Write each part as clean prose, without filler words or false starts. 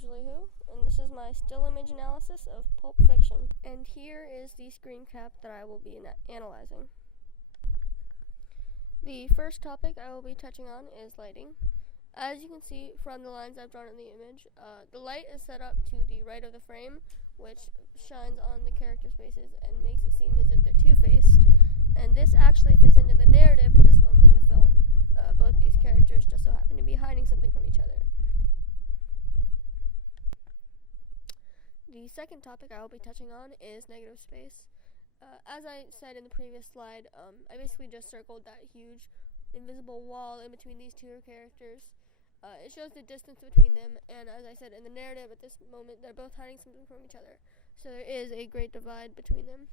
Angela Who, and this is my still image analysis of Pulp Fiction. And here is the screen cap that I will be analyzing. The first topic I will be touching on is lighting. As you can see from the lines I've drawn in the image, the light is set up to the right of the frame, which shines on the characters' faces and makes it seem as if they're two-faced. And this actually fits into the narrative at this moment in the film. Both these characters just so happen to be hiding something from each other. The second topic I will be touching on is negative space. As I said in the previous slide, I basically just circled that huge invisible wall in between these two characters. It shows the distance between them, and as I said in the narrative at this moment, they're both hiding something from each other. So there is a great divide between them.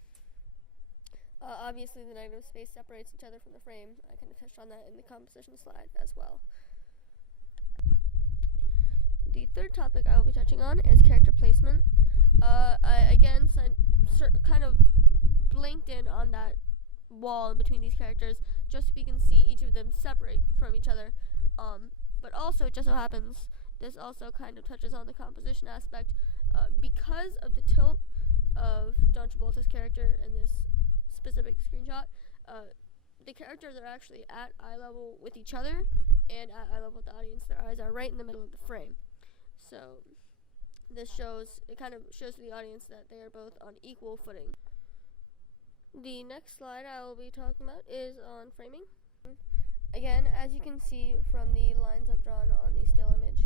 Obviously, the negative space separates each other from the frame. I kind of touched on that in the composition slide as well. The third topic I will be touching on is character placement. I again kind of blinked in on that wall in between these characters just so you can see each of them separate from each other. But also, it just so happens, this also kind of touches on the composition aspect. Because of the tilt of John Travolta's character in this specific screenshot, the characters are actually at eye level with each other and at eye level with the audience. Their eyes are right in the middle of the frame. So this kind of shows to the audience that they are both on equal footing. The next slide I will be talking about is on framing. Again, as you can see from the lines I've drawn on the still image,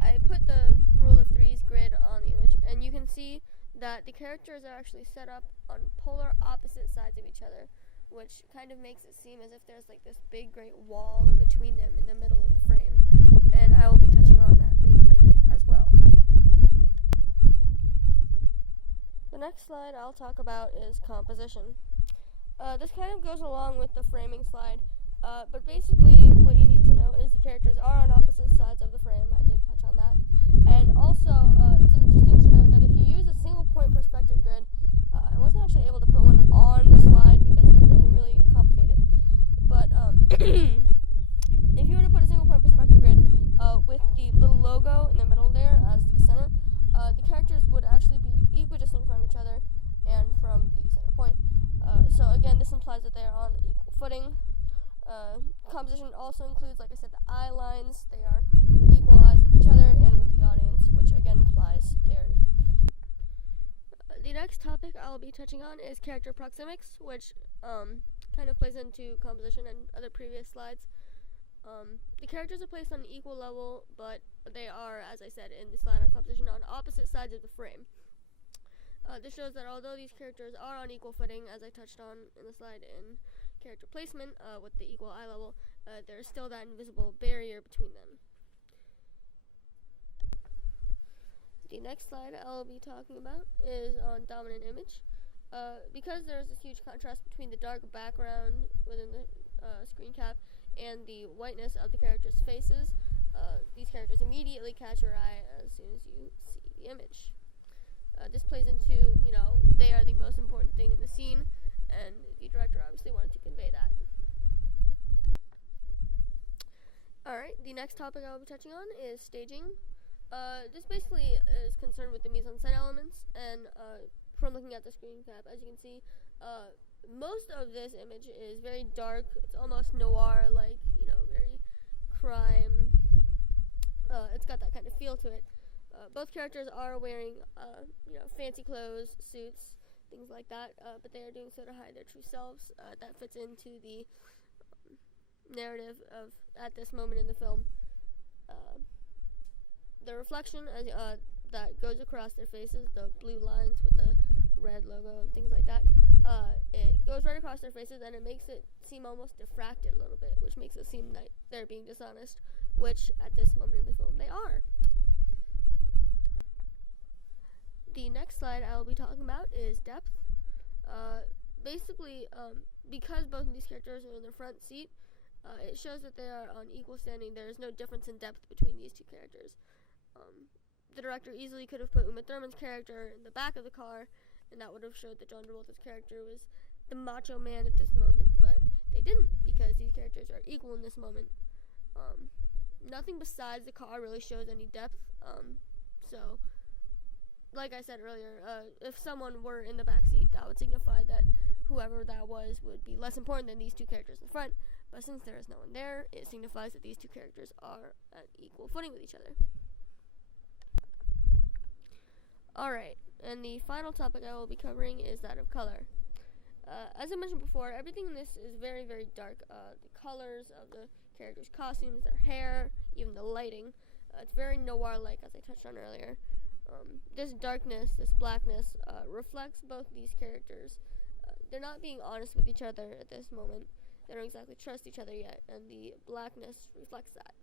I put the rule of threes grid on the image, and you can see that the characters are actually set up on polar opposite sides of each other, which kind of makes it seem as if there's like this big great wall in between them in the middle of the frame, and I will be touching on that later as well. The next slide I'll talk about is composition. This kind of goes along with the framing slide, but basically what you need to know is the characters are on opposite sides of the frame. I did touch on that. And also, it's interesting to note that if you use a single point perspective grid, I wasn't actually able to put one on the slide because they're really, really complicated. But if you were to put a single point perspective grid with the little logo in the middle there as the center, the characters would actually be equidistant from each other and from the center point. So again, this implies that they are on equal footing. Composition also includes, like I said, the eye lines. They are equal eyes with each other and with the audience, which again implies there. The next topic I'll be touching on is character proxemics, which kind of plays into composition and other previous slides. The characters are placed on an equal level, but they are, as I said in the slide on composition, on opposite sides of the frame. This shows that although these characters are on equal footing, as I touched on in the slide in character placement, with the equal eye level, there's still that invisible barrier between them. The next slide I'll be talking about is on dominant image. Because there's this huge contrast between the dark background within the screen cap and the whiteness of the characters' faces, these characters immediately catch your eye as soon as you see the image. This plays into, they are the most important thing in the scene, and the director obviously wanted to convey that. Alright, the next topic I will be touching on is staging. This basically is concerned with the mise-en-scène elements, and from looking at the screen cap, as you can see, most of this image is very dark. It's almost noir-like, very crime. It's got that kind of feel to it. Both characters are wearing, fancy clothes, suits, things like that, but they are doing so to hide their true selves. That fits into the narrative of at this moment in the film. The reflection that goes across their faces, the blue lines with the red logo and things like that, it goes right across their faces, and it makes it seem almost diffracted a little bit, which makes it seem that they're being dishonest, which at this moment in the film they are. The next slide I will be talking about is depth. Basically, because both of these characters are in the front seat, it shows that they are on equal standing. There is no difference in depth between these two characters. The director easily could have put Uma Thurman's character in the back of the car, and that would have showed that John Travolta's character was the macho man at this moment, but they didn't, because these characters are equal in this moment. Nothing besides the car really shows any depth. So, like I said earlier, if someone were in the backseat, that would signify that whoever that was would be less important than these two characters in front. But since there is no one there, it signifies that these two characters are at equal footing with each other. Alright, and the final topic I will be covering is that of color. As I mentioned before, everything in this is very, very dark. The colors of the characters' costumes, their hair, even the lighting. It's very noir-like, as I touched on earlier. This darkness, this blackness, reflects both these characters. They're not being honest with each other at this moment. They don't exactly trust each other yet, and the blackness reflects that.